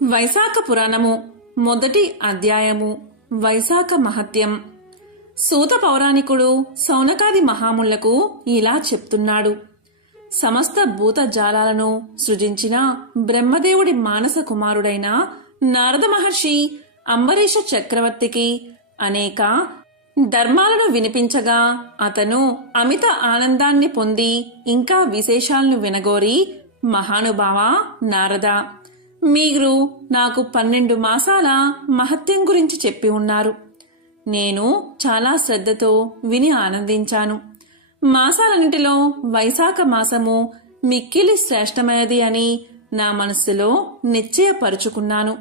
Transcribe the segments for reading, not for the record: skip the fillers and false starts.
వైశాఖ పురాణము మొదటి అధ్యాయము. వైశాఖ మహత్యం. సూత పౌరాణికుడు సౌనకాది మహాములకు ఇలా చెప్తున్నాడు. సమస్త భూత జాలాలను సృజించిన బ్రహ్మదేవుడి మానస కుమారుడైన నారద మహర్షి అంబరీష చక్రవర్తికి అనేక ధర్మాలను వినిపించగా అతను అమిత ఆనందాన్ని పొంది ఇంకా విశేషాలను వినగోరి, మహానుభావ నారద, మీరు నాకు 12 మాసాల మహత్యం గురించి చెప్పి ఉన్నారు. నేను చాలా శ్రద్ధతో విని ఆనందించాను. మాసాలన్నింటిలో వైశాఖ మాసము మిక్కిలి శ్రేష్టమైనది అని నా మనస్సులో నిశ్చయపరుచుకున్నాను.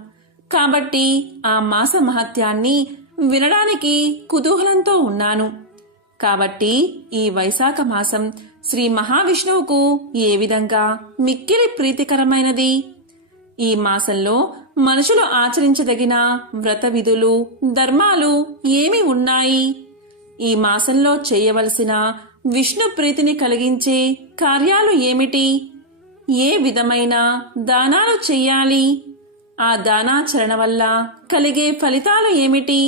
కాబట్టి ఆ మాస మహత్యాన్ని వినడానికి కుతూహలంతో ఉన్నాను. కాబట్టి ఈ వైశాఖ మాసం శ్రీ మహావిష్ణువుకు ఏ విధంగా మిక్కిలి ప్రీతికరమైనది? ఈ మాసంలో మనుషులు ఆచరించదగిన వ్రత విధులు, ధర్మాలు ఏమి ఉన్నాయి? ఈ మాసంలో చేయవలసిన విష్ణు ప్రీతిని కలిగించే కార్యాలు ఏమిటి? ఏ విధమైన దానాలు చెయ్యాలి? ఆ దానాచరణ వల్ల కలిగే ఫలితాలు ఏమిటి?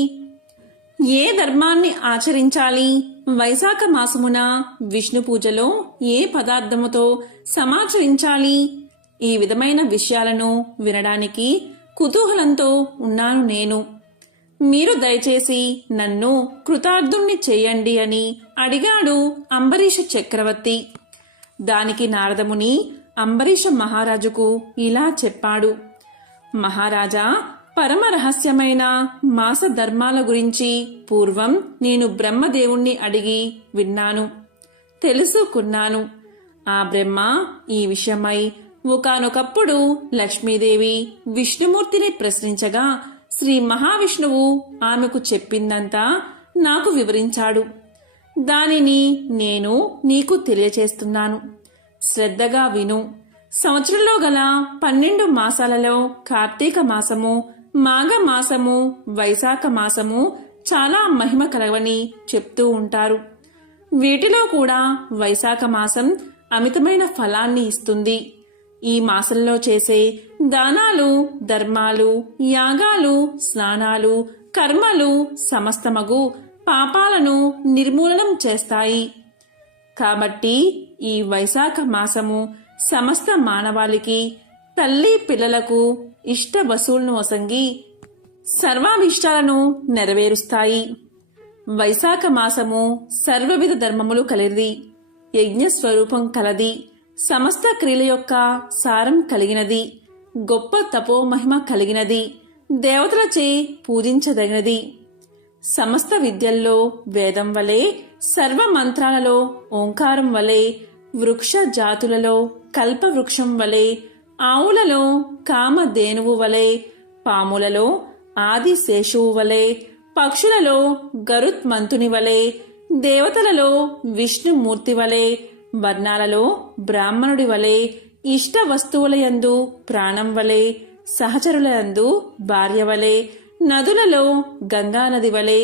ఏ ధర్మాన్ని ఆచరించాలి? వైశాఖ మాసమున విష్ణు పూజలో ఏ పదార్థముతో సమాచరించాలి? ఈ విధమైన విషయాలను వినడానికి కుతూహలంతో ఉన్నాను నేను. మీరు దయచేసి నన్ను కృతార్థుణ్ణి చేయండి అని అడిగాడు అంబరీష చక్రవర్తి. దానికి నారదముని అంబరీష మహారాజుకు ఇలా చెప్పాడు. మహారాజా, పరమ రహస్యమైన మాస ధర్మాల గురించి పూర్వం నేను బ్రహ్మదేవుణ్ణి అడిగి విన్నాను, తెలుసుకున్నాను. ఆ బ్రహ్మ ఈ విషయమై ఒకానొకప్పుడు లక్ష్మీదేవి విష్ణుమూర్తిని ప్రశ్నించగా శ్రీ మహావిష్ణువు ఆమెకు చెప్పిందంతా నాకు వివరించాడు. దానిని నేను నీకు తెలియచేస్తున్నాను. శ్రద్ధగా విను. సంవత్సరంలో గల 12 మాసాలలో కార్తీక మాసము, మాఘ మాసము, వైశాఖ మాసము చాలా మహిమ కలవని చెప్తూ ఉంటారు. వీటిలో కూడా వైశాఖ మాసం అమితమైన ఫలాన్ని ఇస్తుంది. ఈ మాసంలో చేసే దానాలు, ధర్మాలు, యాగాలు, స్నానాలు, కర్మలు సమస్తమగు పాపాలను నిర్మూలనం చేస్తాయి. కాబట్టి ఈ వైశాఖ మాసము సమస్త మానవాళికి, తల్లి పిల్లలకు ఇష్ట వసూలను వసంగి సర్వాభిష్టాలను నెరవేరుస్తాయి. వైశాఖ మాసము సర్వవిధ ధర్మములు కలిగినది, యజ్ఞస్వరూపం కలది, సమస్త క్రియల యొక్క సారం కలిగినది, గొప్ప తపోమహిమ కలిగినది, దేవతలచే పూజించదగినది. సమస్త విద్యల్లో వేదం వలె, సర్వ మంత్రాలలో ఓంకారం వలె, వృక్ష జాతులలో కల్పవృక్షం వలె, ఆవులలో కామధేనువు వలె, పాములలో ఆదిశేషువు వలె, పక్షులలో గరుత్మంతుని వలె, దేవతలలో విష్ణుమూర్తి వలె, వర్ణాలలో బ్రాహ్మణుడి వలె, ఇష్ట వస్తువులయందు ప్రాణం వలె, సహచరులయందు భార్య వలె, నదులలో గంగానది వలె,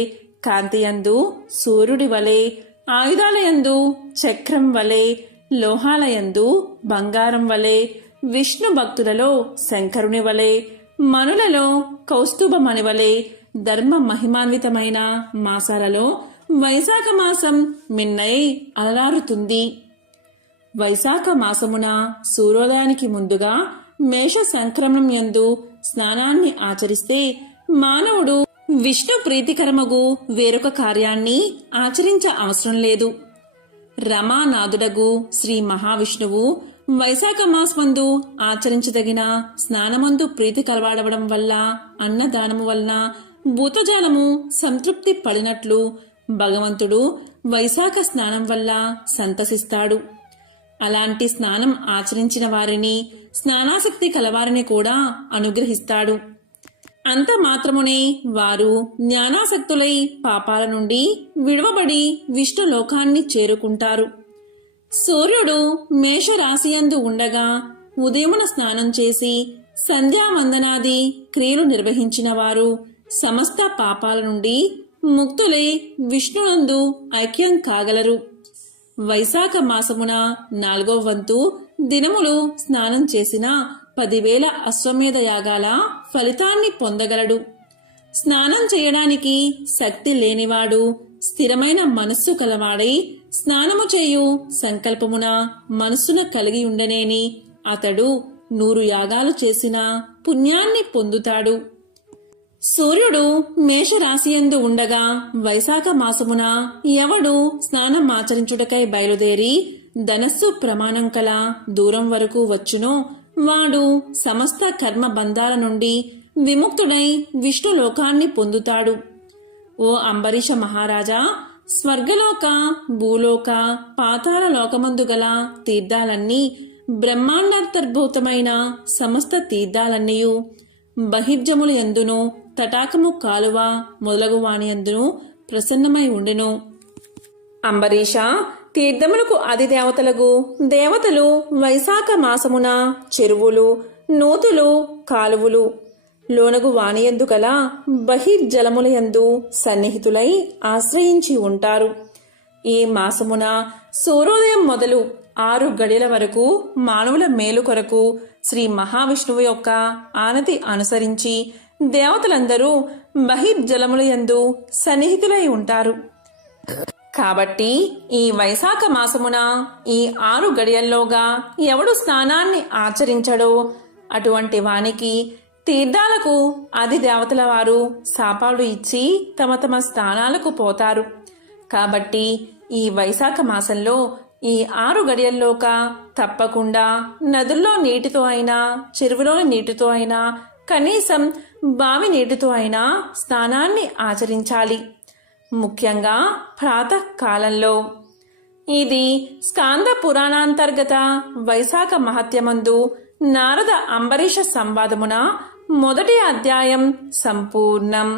కాంతియందు సూర్యుడి వలె, ఆయుధాలయందు చక్రం వలె, లోహాలయందు బంగారం వలె, విష్ణు భక్తులలో శంకరుని వలె, మనులలో కౌస్తుభమణి వలె, ధర్మ మహిమాన్వితమైన మాసాలలో వైశాఖ మాసం మిన్నై అలరారుతుంది. వైశాఖ మాసమున సూర్యోదయానికి ముందుగా మేష సంక్రమణం యందు స్నానాన్ని ఆచరిస్తే మానవుడు విష్ణు ప్రీతికరమగు వేరొక కార్యాన్ని ఆచరించ అవసరం లేదు. రమానాథుడగు శ్రీ మహావిష్ణువు వైశాఖ మాసమందు ఆచరించదగిన స్నానమందు ప్రీతి కలవాడవడం వల్ల, అన్నదానము వలన భూతజాలము సంతృప్తి పడినట్లు భగవంతుడు వైశాఖ స్నానం వల్ల సంతసిస్తాడు. అలాంటి స్నానం ఆచరించిన వారిని, స్నానాసక్తి కలవారిని కూడా అనుగ్రహిస్తాడు. అంత మాత్రమునే వారు జ్ఞానాసక్తులై పాపాల నుండి విడవబడి విష్ణులోకాన్ని చేరుకుంటారు. సూర్యుడు మేషరాశియందు ఉండగా ఉదయమున స్నానం చేసి సంధ్యావందనాది క్రియలు నిర్వహించిన వారు సమస్త పాపాల నుండి ముక్తులై విష్ణునందు ఐక్యం కాగలరు. వైశాఖ మాసమున 4వ వంతు దినములు స్నానం చేసిన 10,000 అశ్వమేధ యాగాల ఫలితాన్ని పొందగలడు. స్నానం చేయడానికి శక్తి లేనివాడు స్థిరమైన మనస్సు కలవాడై స్నానము చేయు సంకల్పమున మనస్సున కలిగి ఉండనేని అతడు 100 యాగాలు చేసిన పుణ్యాన్ని పొందుతాడు. సూర్యుడు మేషరాశియందు ఉండగా వైశాఖ మాసమున ఎవడు స్నానం ఆచరించుటకై బయలుదేరి ధనస్సు ప్రమాణం కల దూరం వరకు వచ్చునో వాడు సమస్త కర్మ బంధాల నుండి విముక్తుడై విష్ణులోకాన్ని పొందుతాడు. ఓ అంబరీష మహారాజా, స్వర్గలోక, భూలోక, పాతాళ లోకమందు గల తీర్థాలన్నీ, బ్రహ్మాండాంతర్భూతమైన సమస్త తీర్థాలన్నీయు బహిర్జముల యందును తటాకము కాలువ మొదలగు వాని యందును ప్రసన్నమై ఉండెను. అంబరీష, తీర్థములకు అధిదేవతలకు దేవతలు వైశాఖ మాసమున చెరువులు, నూతులు, కాలువలు లోనగు వానియందు గల బహిర్జలములయందు సన్నిహితులై ఆశ్రయించి ఉంటారు. ఈ మాసమున సూర్యోదయం మొదలు 6 గడియల వరకు మానవుల మేలు కొరకు శ్రీ మహావిష్ణువు యొక్క ఆనతి అనుసరించి దేవతలందరూ బహిర్జలములయందు సన్నిహితులై ఉంటారు. కాబట్టి ఈ వైశాఖ మాసమున ఈ 6 గడియల్లోగా ఎవడు స్నానాన్ని ఆచరించడో అటువంటి వానికి తీర్థాలకు అధిదేవతల వారు శాపాలు ఇచ్చి తమ తమ స్థానాలకు పోతారు. కాబట్టి ఈ వైశాఖ మాసంలో ఈ 6 గడియల్లోక తప్పకుండా నదుల్లో నీటితో అయినా, చెరువులోని నీటితో అయినా, కనీసం బావి నీటితో అయినా స్నానాన్ని ఆచరించాలి. ముఖ్యంగా ప్రాతకాలంలో. ఇది స్కాంద పురాణాంతర్గత వైశాఖ మహత్యమందు నారద అంబరీష సంవాదమున మొదటి అధ్యాయం సంపూర్ణం.